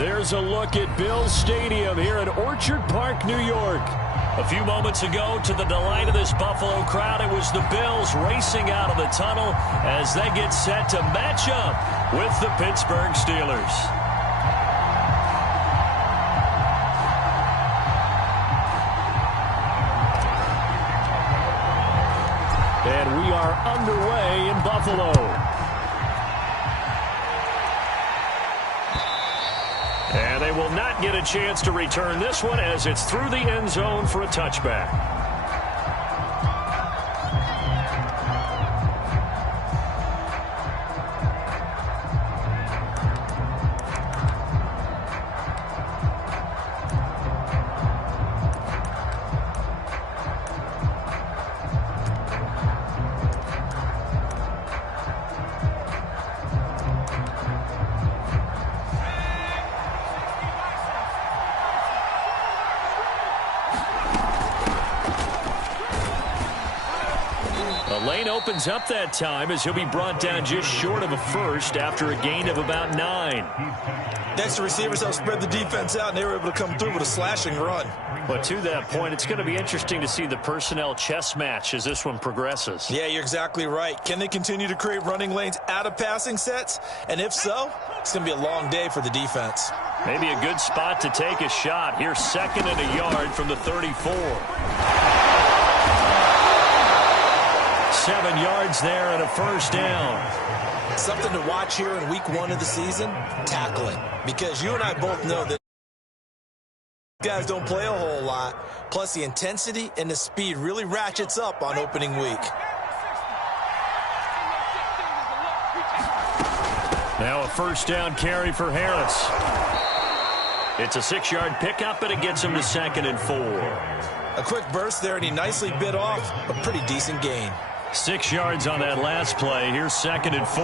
There's a look at Bills Stadium here in Orchard Park, New York. A few moments ago, to the delight of this Buffalo crowd, it was the Bills racing out of the tunnel as they get set to match up with the Pittsburgh Steelers. And we are underway in Buffalo. And they will not get a chance to return this one as it's through the end zone for a touchback. Opens up that time as he'll be brought down just short of a first after a gain of about 9. Next, the receivers helped spread the defense out, and they were able to come through with a slashing run. But to that point, it's going to be interesting to see the personnel chess match as this one progresses. Yeah, you're exactly right. Can they continue to create running lanes out of passing sets? And if so, it's going to be a long day for the defense. Maybe a good spot to take a shot. Here's 2nd and a yard from the 34. 7 yards there and a first down. Something to watch here in week 1 of the season, tackling. Because you and I both know that guys don't play a whole lot. Plus the intensity and the speed really ratchets up on opening week. Now a first down carry for Harris. It's a 6-yard pickup, and it gets him to 2nd and 4. A quick burst there, and he nicely bit off a pretty decent gain. 6 yards on that last play. Here's 2nd and 4.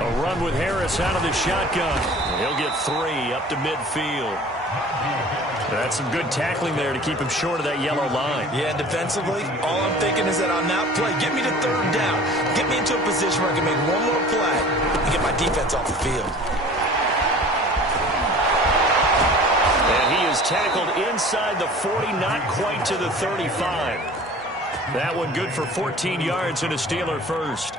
A run with Harris out of the shotgun. He'll get 3 up to midfield. That's some good tackling there to keep him short of that yellow line. Yeah, and defensively, all I'm thinking is that on that play, get me to 3rd down. Get me into a position where I can make one more play and get my defense off the field. And he is tackled inside the 40, not quite to the 35. That one good for 14 yards and a Steeler first.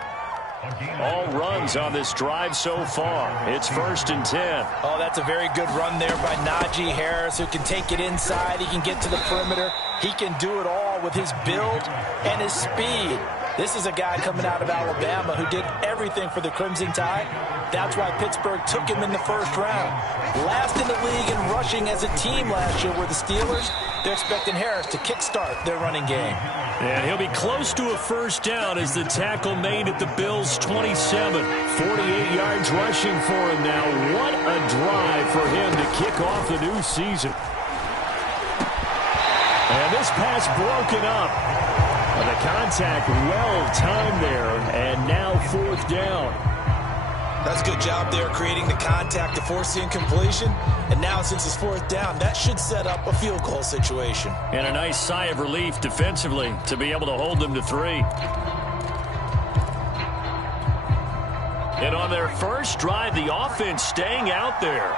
All runs on this drive so far. It's 1st and 10. Oh, that's a very good run there by Najee Harris, who can take it inside. He can get to the perimeter. He can do it all with his build and his speed. This is a guy coming out of Alabama who did everything for the Crimson Tide. That's why Pittsburgh took him in the 1st round. Last in the league in rushing as a team last year were the Steelers. They're expecting Harris to kickstart their running game. And he'll be close to a first down as the tackle made at the Bills' 27. 48 yards rushing for him now. What a drive for him to kick off the new season. And this pass broken up. The contact well timed there, and now 4th down. That's a good job there creating the contact to force the incompletion. And now since it's 4th down, that should set up a field goal situation. And a nice sigh of relief defensively to be able to hold them to 3. And on their first drive, the offense staying out there.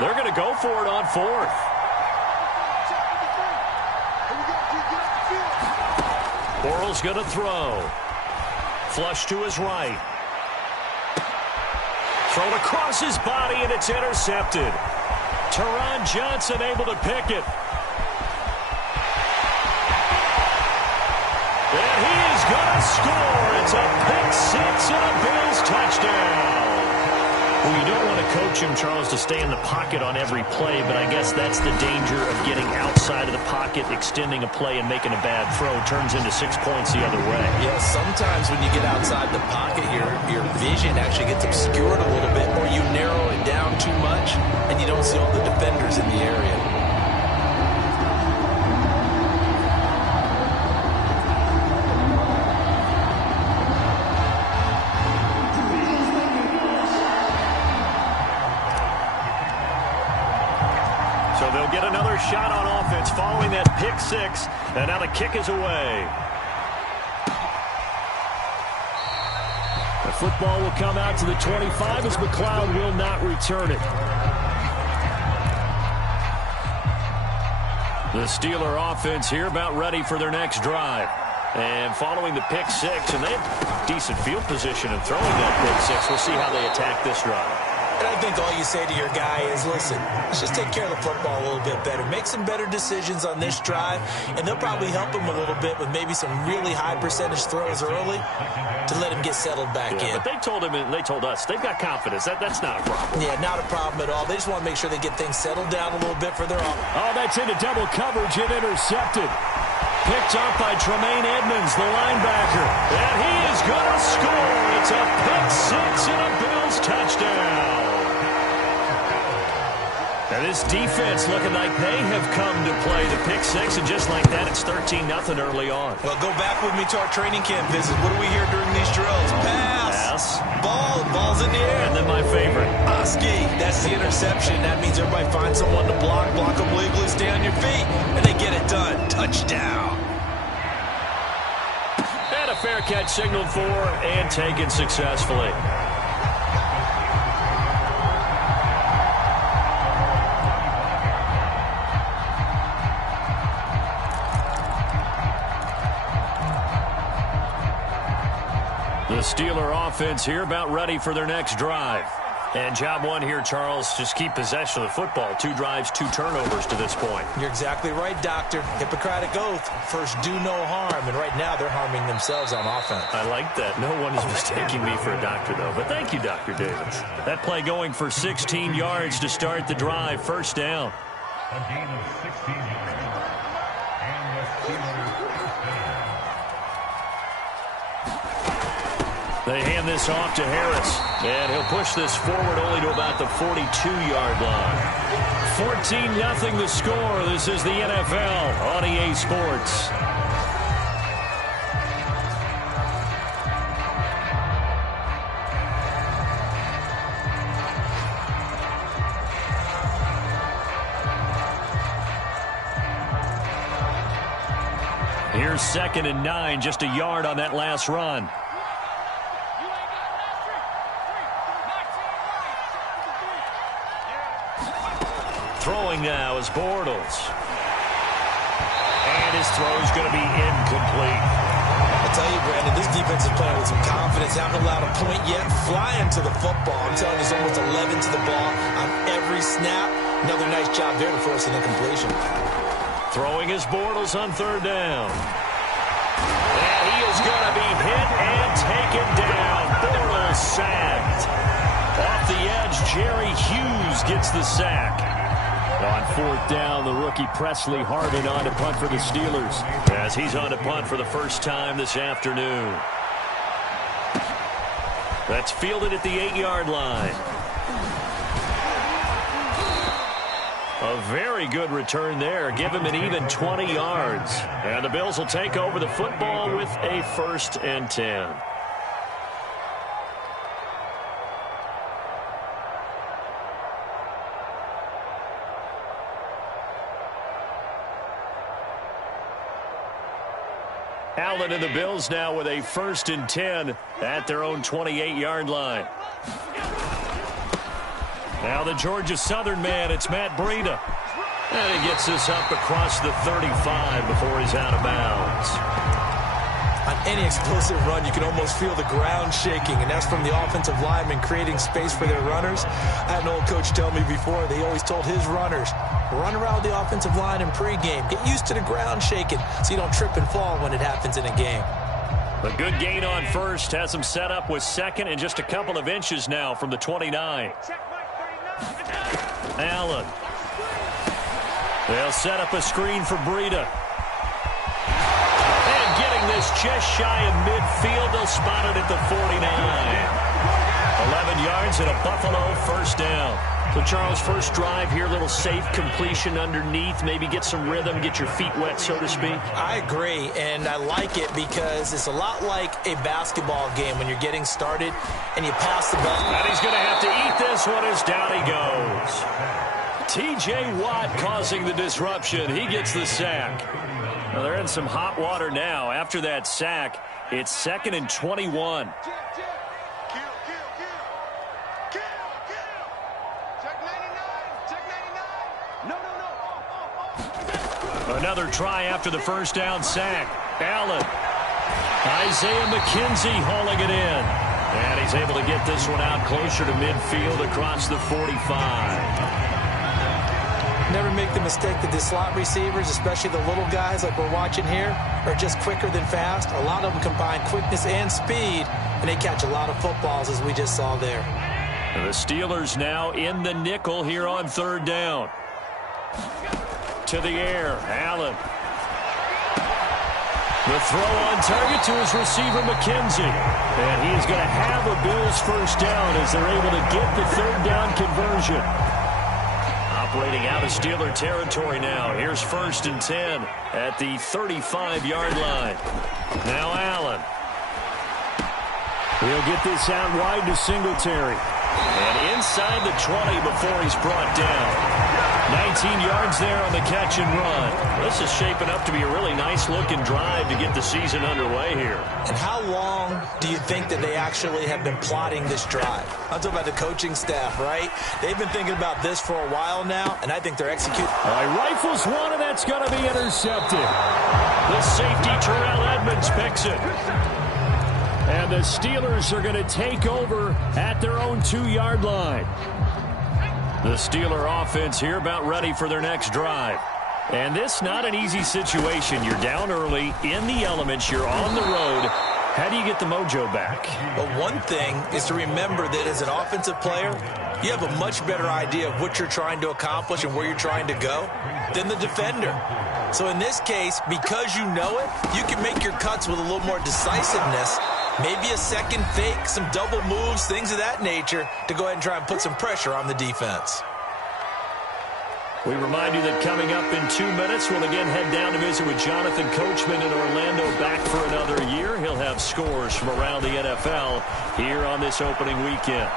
They're going to go for it on 4th. Borrell's going to throw. Flush to his right. Thrown across his body, and it's intercepted. Teron Johnson able to pick it. And he is going to score. It's a pick 6 and a Bills touchdown. Well, you don't want to coach him, Charles, to stay in the pocket on every play, but I guess that's the danger of getting outside of the pocket, extending a play, and making a bad throw. Turns into 6 points the other way. Yeah, sometimes when you get outside the pocket, your vision actually gets obscured a little bit, or you narrow it down too much, and you don't see all the defenders in the area. Get another shot on offense following that pick 6, and now the kick is away. The football will come out to the 25 as McLeod will not return it. The Steeler offense here about ready for their next drive. And following the pick six, and they have decent field position in throwing that pick six. We'll see how they attack this drive. And I think all you say to your guy is, listen, let's just take care of the football a little bit better. Make some better decisions on this drive, and they'll probably help him a little bit with maybe some really high percentage throws early to let him get settled back in. But they told him and they told us they've got confidence. That's not a problem. Yeah, not a problem at all. They just want to make sure they get things settled down a little bit for their own. Oh, that's into double coverage and intercepted. Picked up by Tremaine Edmonds, the linebacker. And he is going to score. It's a pick six and a Bills touchdown. And this defense looking like they have come to play the pick six, and just like that, it's 13-0 early on. Well, go back with me to our training camp visit. What do we hear during these drills? Pass. Ball's in the air. And then my favorite. Oski. That's the interception. That means everybody finds someone to block them legally, stay on your feet, and they get it done. Touchdown. And a fair catch signaled for and taken successfully. The Steeler offense here about ready for their next drive. And job one here, Charles, just keep possession of the football. 2 drives, 2 turnovers to this point. You're exactly right, Doctor. Hippocratic oath. First, do no harm. And right now, they're harming themselves on offense. I like that. No one is mistaking me for a doctor, though. But thank you, Dr. Davis. That play going for 16 yards to start the drive. First down. A gain of 16 yards. And the Steelers They hand this off to Harris, and he'll push this forward only to about the 42-yard line. 14-0 the score. This is the NFL on EA Sports. Here's 2nd and 9, just a yard on that last run. Throwing now is Bortles. And his throw is going to be incomplete. I tell you, Brandon, this defense is playing with some confidence. Haven't allowed a point yet. Flying to the football. I'm telling you, it's almost 11 to the ball on every snap. Another nice job there to force an incompletion. Throwing is Bortles on 3rd down. And he is going to be hit and taken down. Bortles sacked. Off the edge, Jerry Hughes gets the sack. On 4th down, the rookie Presley Harvin on to punt for the Steelers, as he's on to punt for the first time this afternoon. That's fielded at the 8-yard line. A very good return there. Give him an even 20 yards. And the Bills will take over the football with a 1st and 10. Allen and the Bills now with a 1st and 10 at their own 28-yard line. Now the Georgia Southern man, it's Matt Breida. And he gets this up across the 35 before he's out of bounds. On any explosive run, you can almost feel the ground shaking, and that's from the offensive linemen creating space for their runners. I had an old coach tell me before, they always told his runners, run around the offensive line in pregame. Get used to the ground shaking so you don't trip and fall when it happens in a game. A good gain on 1st has him set up with 2nd and just a couple of inches now from the 29. Allen. They'll set up a screen for Breida. And getting this just shy of midfield, they'll spot it at the 49. 11 yards and a Buffalo 1st down. So, Charles, first drive here, little safe completion underneath, maybe get some rhythm, get your feet wet, so to speak. I agree, and I like it because it's a lot like a basketball game when you're getting started and you pass the ball. And he's going to have to eat this one as down he goes. T.J. Watt causing the disruption. He gets the sack. Well, they're in some hot water now. After that sack, it's 2nd and 21. Another try after the first down sack. Allen. Isaiah McKenzie hauling it in. And he's able to get this one out closer to midfield across the 45. Never make the mistake that the slot receivers, especially the little guys like we're watching here, are just quicker than fast. A lot of them combine quickness and speed, and they catch a lot of footballs, as we just saw there. The Steelers now in the nickel here on third down. To the air, Allen. The throw on target to his receiver, McKenzie. And he is going to have a Bills first down as they're able to get the third down conversion. Operating out of Steeler territory now. Here's 1st and 10 at the 35-yard line. Now Allen. He'll get this out wide to Singletary. And inside the 20 before he's brought down. 19 yards there on the catch and run. This is shaping up to be a really nice-looking drive to get the season underway here. And how long do you think that they actually have been plotting this drive? I'm talking about the coaching staff, right? They've been thinking about this for a while now, and I think they're executing. Rifles one, and that's going to be intercepted. The safety, Terrell Edmonds, picks it. And the Steelers are going to take over at their own 2-yard line. The Steeler offense here about ready for their next drive. And this not an easy situation. You're down early, in the elements, you're on the road. How do you get the mojo back? Well, one thing is to remember that as an offensive player, you have a much better idea of what you're trying to accomplish and where you're trying to go than the defender. So in this case, because you know it, you can make your cuts with a little more decisiveness. Maybe a second fake, some double moves, things of that nature to go ahead and try and put some pressure on the defense. We remind you that coming up in 2 minutes, we'll again head down to visit with Jonathan Coachman in Orlando, back for another year. He'll have scores from around the NFL here on this opening weekend.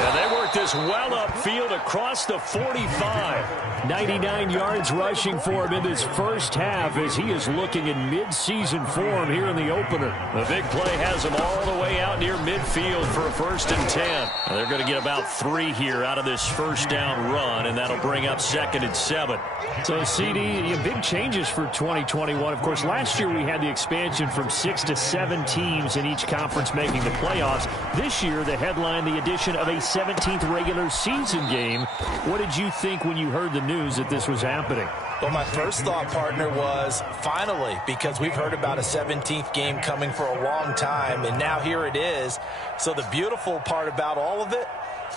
And they work this well upfield across the 45. 99 yards rushing for him in this first half as he is looking in mid-season form here in the opener. The big play has him all the way out near midfield for a 1st and 10. And they're going to get about 3 here out of this first down run, and that'll bring up 2nd and 7. So, CD, big changes for 2021. Of course, last year we had the expansion from 6 to 7 teams in each conference making the playoffs. This year, the headline, the addition of a 17th regular season game. What did you think when you heard the news that this was happening? Well, my first thought, partner, was finally, because we've heard about a 17th game coming for a long time, and now here it is. So the beautiful part about all of it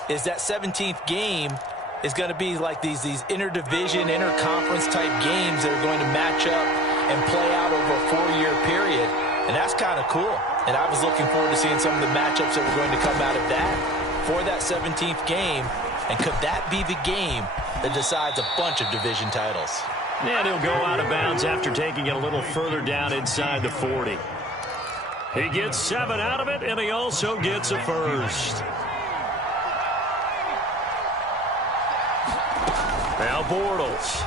is that 17th game is going to be like these interdivision, interconference type games that are going to match up and play out over a 4-year period. And that's kind of cool. And I was looking forward to seeing some of the matchups that were going to come out of that for that 17th game. And could that be the game that decides a bunch of division titles? And he'll go out of bounds after taking it a little further down inside the 40. He gets 7 out of it, and he also gets a first. Now Bortles.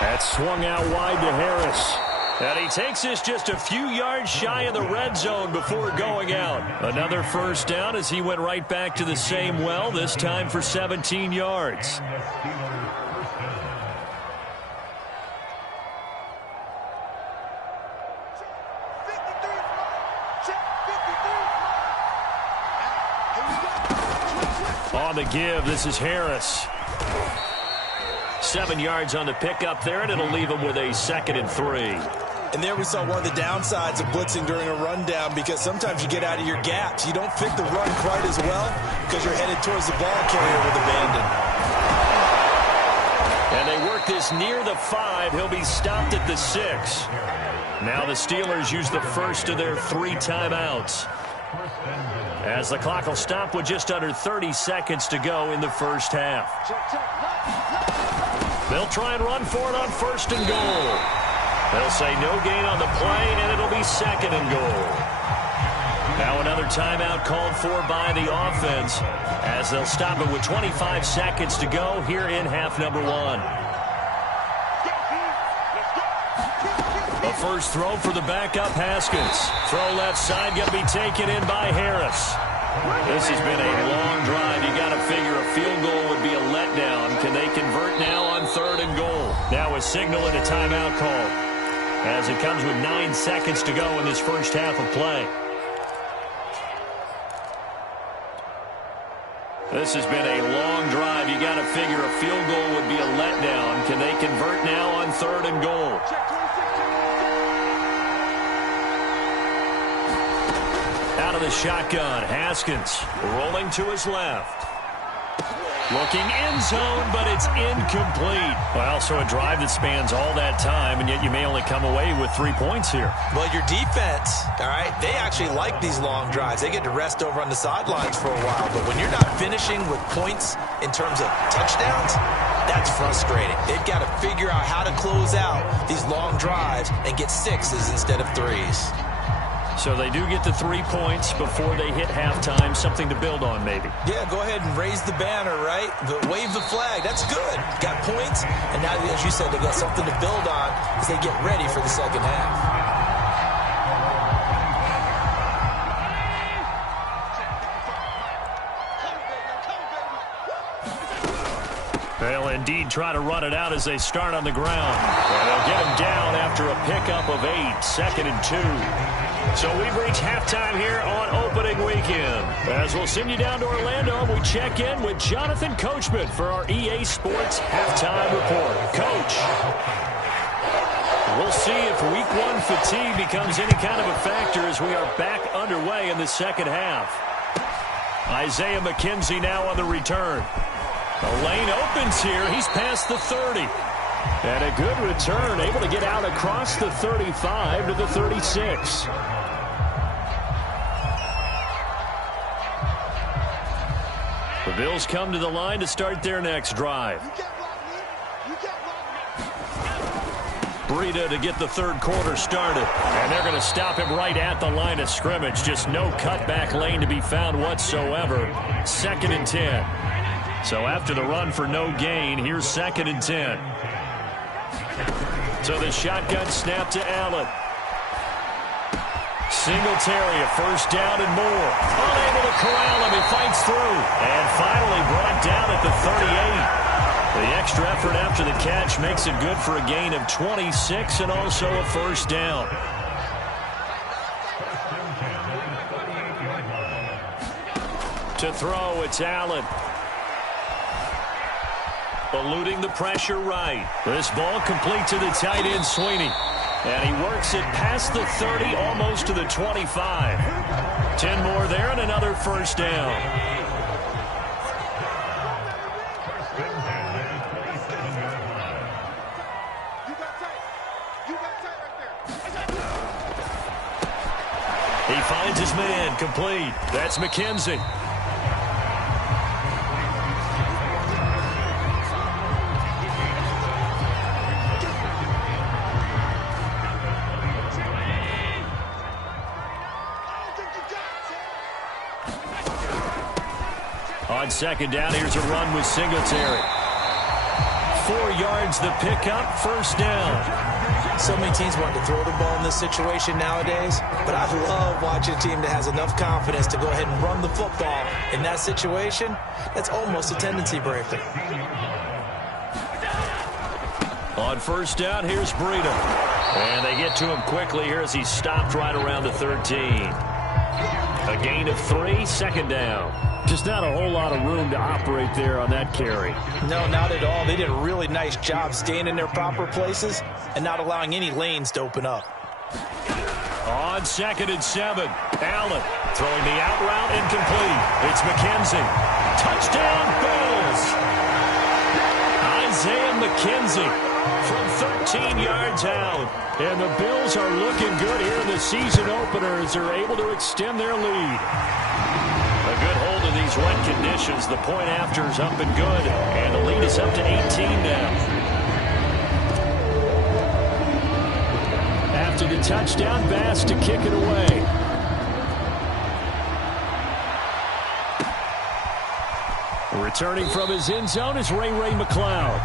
That's swung out wide to Harris. And he takes this just a few yards shy of the red zone before going out. Another first down as he went right back to the same well, this time for 17 yards. On the give, this is Harris. 7 yards on the pickup there, and it'll leave him with a 2nd and 3. And there we saw one of the downsides of blitzing during a rundown, because sometimes you get out of your gaps. You don't fit the run quite as well because you're headed towards the ball carrier with abandon. And they work this near the 5. He'll be stopped at the 6. Now the Steelers use the first of their 3 timeouts, as the clock will stop with just under 30 seconds to go in the first half. They'll try and run for it on 1st and goal. They'll say no gain on the play, and it'll be 2nd and goal. Now another timeout called for by the offense, as they'll stop it with 25 seconds to go here in half number 1. A first throw for the backup, Haskins. Throw left side, going to be taken in by Harris. This has been a long drive. You got to figure a field goal would be a letdown. Can they convert now on 3rd and goal? Now a signal and a timeout call, as it comes with 9 seconds to go in this first half of play. This has been a long drive. You got to figure a field goal would be a letdown. Can they convert now on 3rd and goal? Out of the shotgun, Haskins rolling to his left. Looking end zone, but it's incomplete. Well, so a drive that spans all that time, and yet you may only come away with 3 points here. Well, your defense, all right, they actually like these long drives. They get to rest over on the sidelines for a while. But when you're not finishing with points in terms of touchdowns, that's frustrating. They've got to figure out how to close out these long drives and get 6s instead of 3s. So they do get the 3 points before they hit halftime, something to build on maybe. Yeah, go ahead and raise the banner, right? Wave the flag. That's good. Got points, and now, as you said, they got something to build on as they get ready for the second half. They'll indeed try to run it out as they start on the ground. And they'll get him down after a pickup of 8, 2nd and 2. So we've reached halftime here on opening weekend. As we'll send you down to Orlando, we check in with Jonathan Coachman for our EA Sports Halftime Report. Coach, we'll see if Week 1 fatigue becomes any kind of a factor as we are back underway in the second half. Isaiah McKenzie now on the return. The lane opens here. He's past the 30. And a good return, able to get out across the 35 to the 36. The Bills come to the line to start their next drive. Breida to get the third quarter started. And they're going to stop him right at the line of scrimmage. Just no cutback lane to be found whatsoever. 2nd and 10. So after the run for no gain, here's 2nd and 10. So the shotgun snap to Allen. Singletary, a first down and more. Unable to corral him. He fights through. And finally brought down at the 38. The extra effort after the catch makes it good for a gain of 26 and also a first down. To throw, it's Allen. Eluding the pressure right. This ball complete to the tight end, Sweeney. And he works it past the 30, almost to the 25. 10 more there and another first down. He finds his man, complete. That's McKenzie. On 2nd down, here's a run with Singletary. 4 yards the pickup, first down. So many teams want to throw the ball in this situation nowadays, but I love watching a team that has enough confidence to go ahead and run the football in that situation. That's almost a tendency breaker. On first down, here's Breida. And they get to him quickly here as he's stopped right around the 13. A gain of 3, 2nd down. Just not a whole lot of room to operate there on that carry. No, not at all. They did a really nice job staying in their proper places and not allowing any lanes to open up. On 2nd and 7, Allen throwing the out route incomplete. It's McKenzie. Touchdown, Bills! Isaiah McKenzie from 13 yards out. And the Bills are looking good here in the season opener as they're able to extend their lead. A good hold of these wet conditions. The point after is up and good. And the lead is up to 18 now. After the touchdown, Bass to kick it away. Returning from his end zone is Ray McCloud.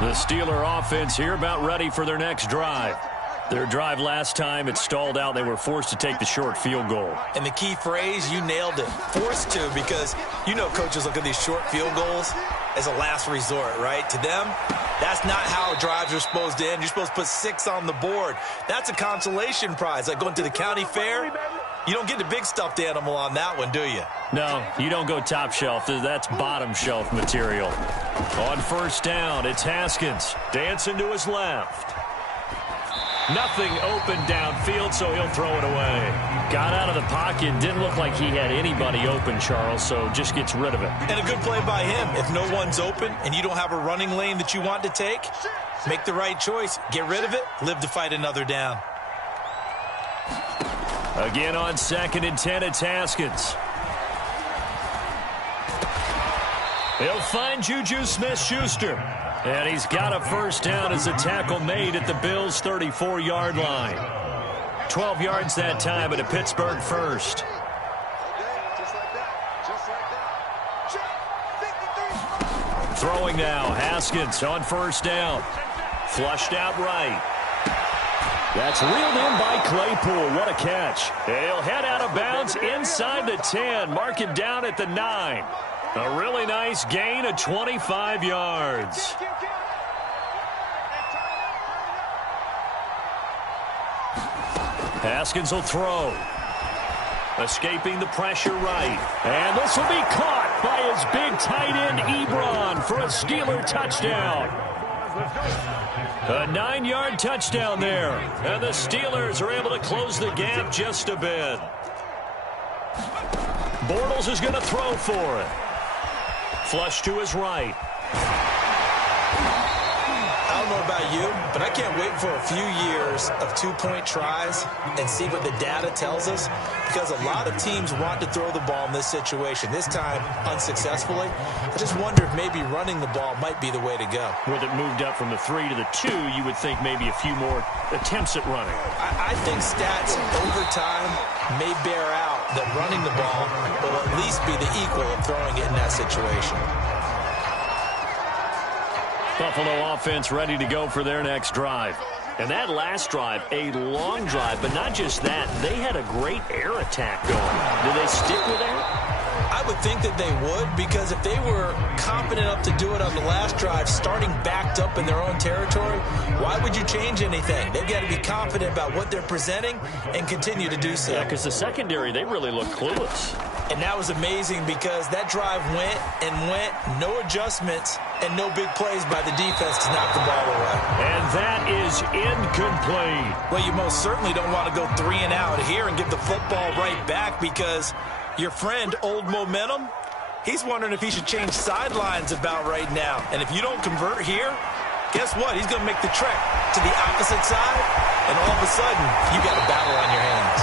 The Steeler offense here about ready for their next drive. Their drive last time, it stalled out. They were forced to take the short field goal. And the key phrase, you nailed it, forced to, because you know coaches look at these short field goals as a last resort, right? To them, that's not how drives are supposed to end. You're supposed to put 6 on the board. That's a consolation prize, like going to the county fair. You don't get the big stuffed animal on that one, do you? No, you don't go top shelf. That's bottom shelf material. On first down, it's Haskins. Dancing to his left. Nothing open downfield, so he'll throw it away. Got out of the pocket. Didn't look like he had anybody open, Charles, so just gets rid of it. And a good play by him. If no one's open and you don't have a running lane that you want to take, make the right choice. Get rid of it. Live to fight another down. Again on 2nd and 10, it's Haskins. He'll find Juju Smith-Schuster. And he's got a first down as a tackle made at the Bills' 34-yard line. 12 yards that time at a Pittsburgh first. Throwing now, Haskins on first down. Flushed out right. That's reeled in by Claypool. What a catch. He'll head out of bounds inside the 10. Mark it down at the 9. A really nice gain of 25 yards. Haskins will throw. Escaping the pressure right. And this will be caught by his big tight end, Ebron, for a Steeler touchdown. A 9-yard touchdown there. And the Steelers are able to close the gap just a bit. Bortles is going to throw for it. Flush to his right. I don't know about you, but I can't wait for a few years of 2-point tries and see what the data tells us, because a lot of teams want to throw the ball in this situation, this time unsuccessfully. I just wonder if maybe running the ball might be the way to go. With it moved up from the 3 to the 2, you would think maybe a few more attempts at running. I think stats over time may bear out that running the ball will at least be the equal of throwing it in that situation. Buffalo offense ready to go for their next drive. And that last drive, a long drive, but not just that. They had a great air attack going. Do they stick with that? I would think that they would, because if they were confident enough to do it on the last drive, starting backed up in their own territory, why would you change anything? They've got to be confident about what they're presenting and continue to do so. Yeah, because the secondary, they really look clueless. And that was amazing, because that drive went and went, no adjustments, and no big plays by the defense to knock the ball away. And that is incomplete. Well, you most certainly don't want to go 3 and out here and give the football right back, because your friend, Old Momentum, he's wondering if he should change sidelines about right now. And if you don't convert here, guess what? He's going to make the trek to the opposite side, and all of a sudden, you got a battle on your hands.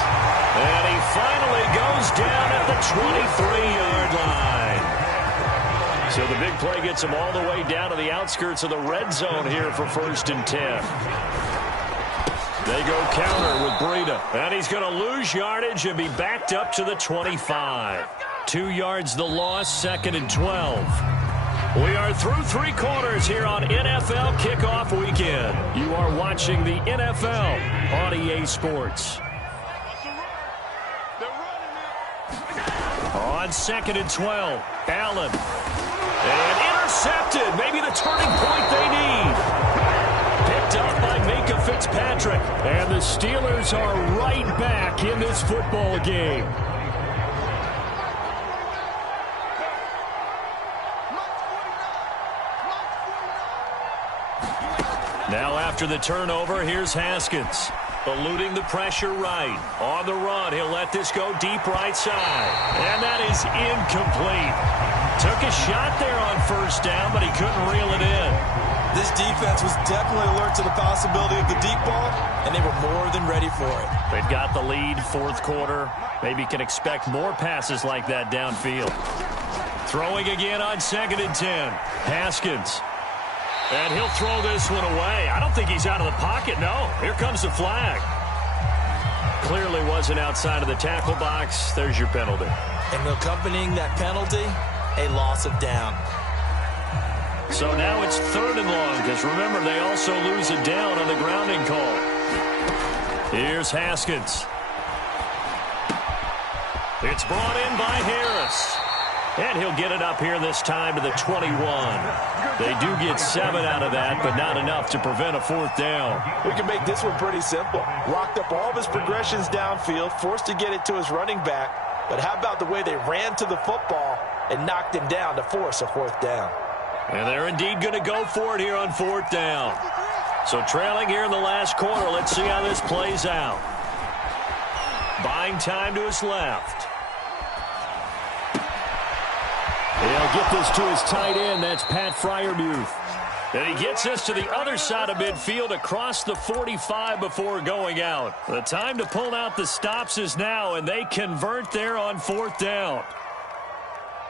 And he finally goes down at the 23-yard line. So the big play gets him all the way down to the outskirts of the red zone here for 1st and 10. They go counter with Breida. And he's going to lose yardage and be backed up to the 25. 2 yards the loss, 2nd and 12. We are through 3 quarters here on NFL Kickoff Weekend. You are watching the NFL on EA Sports. On 2nd and 12, Allen. And intercepted. Maybe the turning point they need. Picked up by Minka Fitzpatrick. And the Steelers are right back in this football game. Now after the turnover, here's Haskins. Eluding the pressure right. On the run, he'll let this go deep right side. And that is incomplete. Took a shot there on first down, but he couldn't reel it in. This defense was definitely alert to the possibility of the deep ball, and they were more than ready for it. They've got the lead, 4th quarter. Maybe can expect more passes like that downfield. Throwing again on 2nd and 10. Haskins. And he'll throw this one away. I don't think he's out of the pocket, no. Here comes the flag. Clearly wasn't outside of the tackle box. There's your penalty. And accompanying that penalty, a loss of down. So now it's 3rd and long, because remember, they also lose it down on the grounding call. Here's Haskins. It's brought in by Harris. And he'll get it up here this time to the 21. They do get 7 out of that, but not enough to prevent a 4th down. We can make this one pretty simple. Locked up all of his progressions downfield, forced to get it to his running back. But how about the way they ran to the football and knocked him down to force a 4th down? And they're indeed going to go for it here on 4th down. So trailing here in the last quarter, let's see how this plays out. Buying time to his left. He'll get this to his tight end. That's Pat Freiermuth. And he gets this to the other side of midfield across the 45 before going out. The time to pull out the stops is now, and they convert there on 4th down.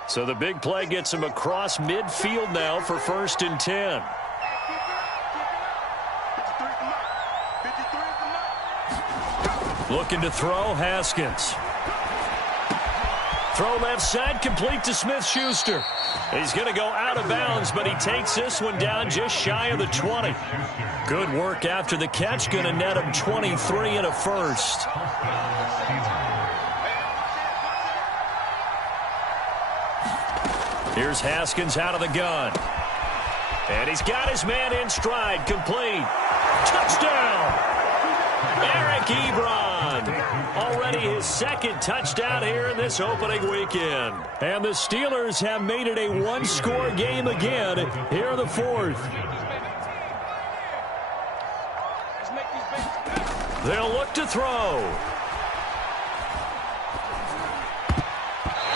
So the big play gets him across midfield now for 1st and 10. Looking to throw, Haskins. Throw left side, complete to Smith-Schuster. He's going to go out of bounds, but he takes this one down just shy of the 20. Good work after the catch, going to net him 23 and a first. Here's Haskins out of the gun. And he's got his man in stride, complete. Touchdown! Eric Ebron. Already his 2nd touchdown here in this opening weekend. And the Steelers have made it a 1-score game again here in the 4th. They'll look to throw.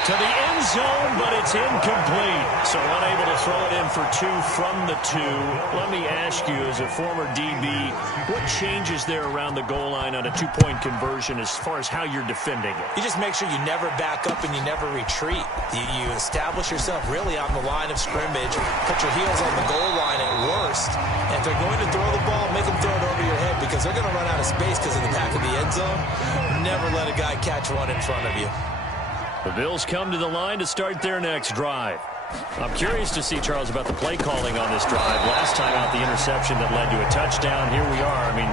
To the end zone, but it's incomplete. So unable to throw it in for 2 from the 2. Let me ask you, as a former DB, what changes there around the goal line on a 2-point conversion as far as how you're defending it? You just make sure you never back up and you never retreat. You establish yourself really on the line of scrimmage, put your heels on the goal line at worst, and if they're going to throw the ball, make them throw it over your head because they're going to run out of space because of the back of the end zone. Never let a guy catch one in front of you. The Bills come to the line to start their next drive. I'm curious to see, Charles, about the play calling on this drive. Last time out, the interception that led to a touchdown. Here we are. I mean,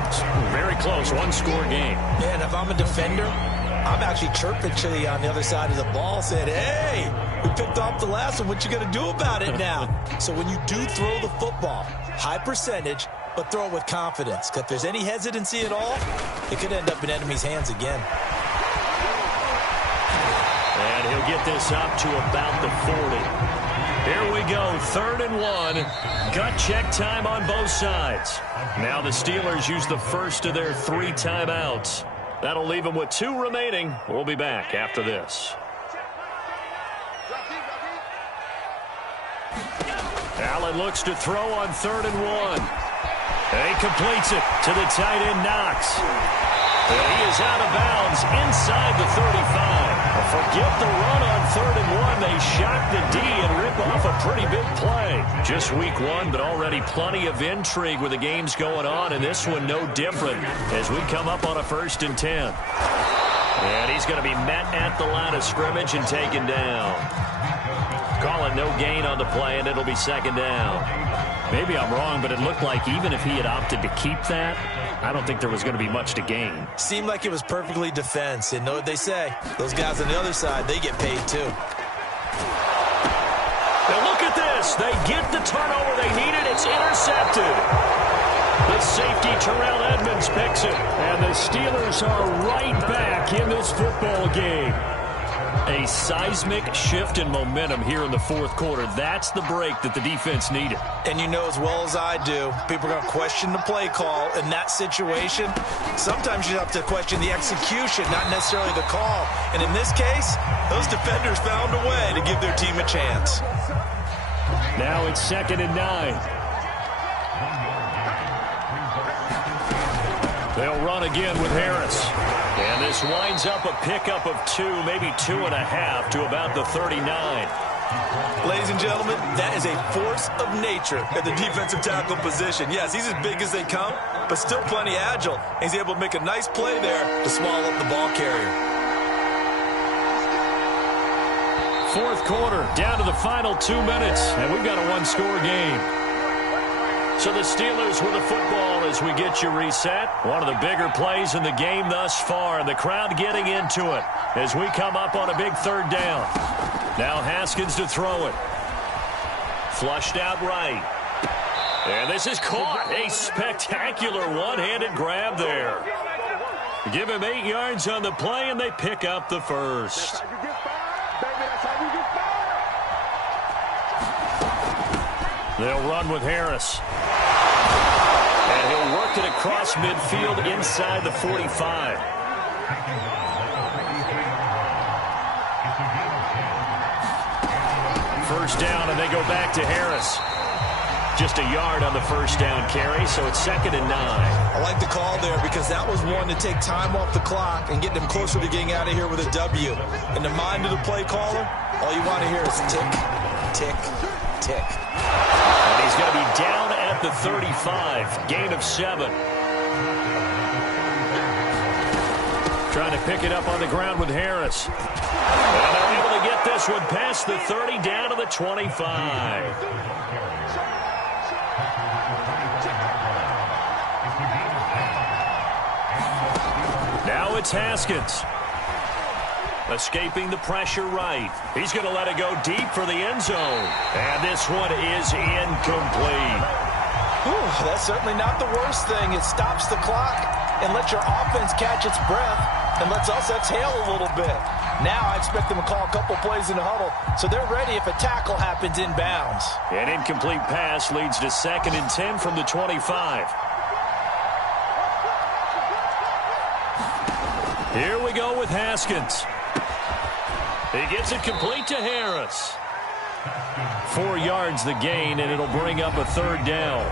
very close, 1-score game. Man, if I'm a defender, I'm actually chirping Chili on the other side of the ball, saying, hey, we picked off the last one. What you going to do about it now? So when you do throw the football, high percentage, but throw it with confidence. Because if there's any hesitancy at all, it could end up in enemy's hands again. And he'll get this up to about the 40. Here we go, 3rd and 1. Gut check time on both sides. Now the Steelers use the first of their 3 timeouts. That'll leave them with 2 remaining. We'll be back after this. Allen looks to throw on 3rd and 1. And he completes it to the tight end, Knox. And he is out of bounds inside the 35. Forget the run on 3rd and 1. They shock the D and rip off a pretty big play. Just week 1, but already plenty of intrigue with the games going on, and this one no different as we come up on a 1st and 10. And he's going to be met at the line of scrimmage and taken down. Call it no gain on the play, and it'll be 2nd down. Maybe I'm wrong, but it looked like even if he had opted to keep that, I don't think there was going to be much to gain. Seemed like it was perfectly defense. And know what they say? Those guys on the other side, they get paid too. Now look at this. They get the turnover they needed. It's intercepted. The safety, Terrell Edmonds, picks it. And the Steelers are right back in this football game. A seismic shift in momentum here in the 4th quarter. That's the break that the defense needed. And you know as well as I do, people are going to question the play call in that situation. Sometimes you have to question the execution, not necessarily the call. And in this case, those defenders found a way to give their team a chance. Now it's 2nd and 9. They'll run again with Harris. And this winds up a pickup of 2, maybe 2.5 to about the 39. Ladies and gentlemen, that is a force of nature at the defensive tackle position. Yes, he's as big as they come, but still plenty agile. He's able to make a nice play there to swallow up the ball carrier. 4th quarter, down to the final 2 minutes, and we've got a 1-score game. So the Steelers with the football as we get you reset. One of the bigger plays in the game thus far, and the crowd getting into it as we come up on a big third down. Now Haskins to throw it. Flushed out right. And this is caught. A spectacular one-handed grab there. Give him 8 yards on the play, and they pick up the first. They'll run with Harris. And he'll work it across midfield inside the 45. First down, and they go back to Harris. Just a yard on the first down carry, so it's 2nd and 9. I like the call there because that was one to take time off the clock and get them closer to getting out of here with a W. In the mind of the play caller, all you want to hear is tick, tick, tick. And he's going to be down at the 35. Gain of 7. Trying to pick it up on the ground with Harris. And they're able to get this one past the 30 down to the 25. Now it's Haskins. Escaping the pressure right. He's going to let it go deep for the end zone. And this one is incomplete. Whew, that's certainly not the worst thing. It stops the clock and lets your offense catch its breath and lets us exhale a little bit. Now I expect them to call a couple plays in the huddle so they're ready if a tackle happens inbounds. An incomplete pass leads to 2nd and 10 from the 25. Here we go with Haskins. He gets it complete to Harris. 4 yards the gain, and it'll bring up a 3rd down.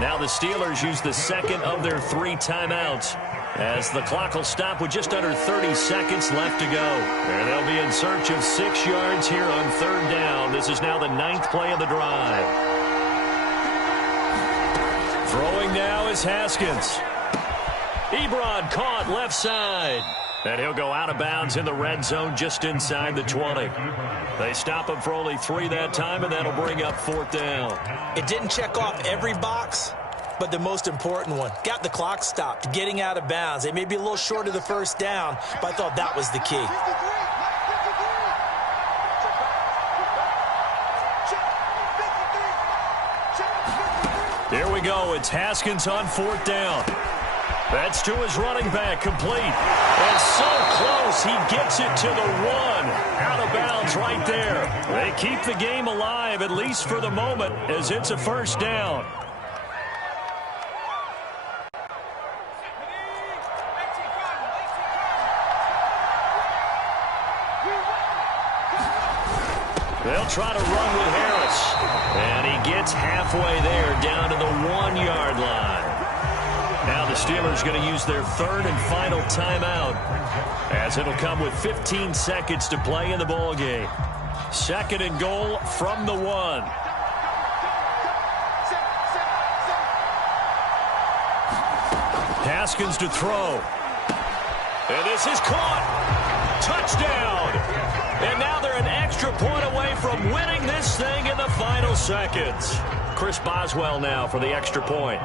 Now the Steelers use the 2nd of their 3 timeouts as the clock will stop with just under 30 seconds left to go. And they'll be in search of 6 yards here on 3rd down. This is now the 9th play of the drive. Throwing now is Haskins. Ebron caught left side. And he'll go out of bounds in the red zone just inside the 20. They stop him for only 3 that time, and that'll bring up 4th down. It didn't check off every box, but the most important one. Got the clock stopped, getting out of bounds. They may be a little short of the first down, but I thought that was the key. Here we go. It's Haskins on 4th down. That's to his running back, complete. And so close, he gets it to the 1. Out of bounds right there. They keep the game alive, at least for the moment, as it's a 1st down. They'll try to run with Harris. And he gets halfway there, down to the 1-yard line. Now the Steelers going to use their 3rd and final timeout, as it'll come with 15 seconds to play in the ball game. 2nd and goal from the 1. Haskins to throw. And this is caught. Touchdown. And now they're an extra point away from winning this thing in the final seconds. Chris Boswell now for the extra point.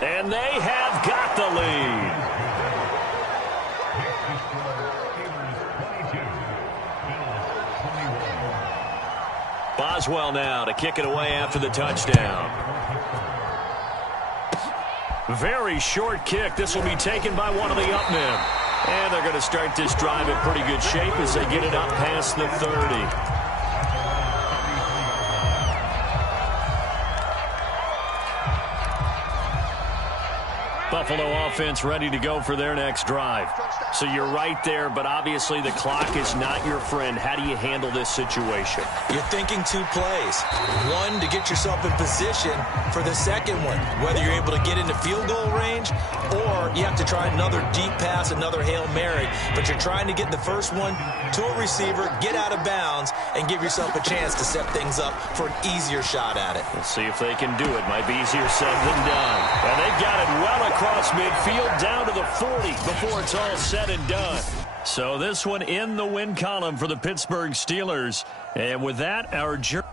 And they have got the lead. Boswell now to kick it away after the touchdown. Very short kick. This will be taken by one of the up men. And they're going to start this drive in pretty good shape as they get it up past the 30. Buffalo offense ready to go for their next drive. So you're right there, but obviously the clock is not your friend. How do you handle this situation? You're thinking 2 plays. One, to get yourself in position for the second one, whether you're able to get into field goal range or you have to try another deep pass, another Hail Mary. But you're trying to get the first one to a receiver, get out of bounds, and give yourself a chance to set things up for an easier shot at it. We'll see if they can do it. Might be easier said than done. And they've got it well across midfield down to the 40 before it's all said and done. So this one in the win column for the Pittsburgh Steelers. And with that, our journey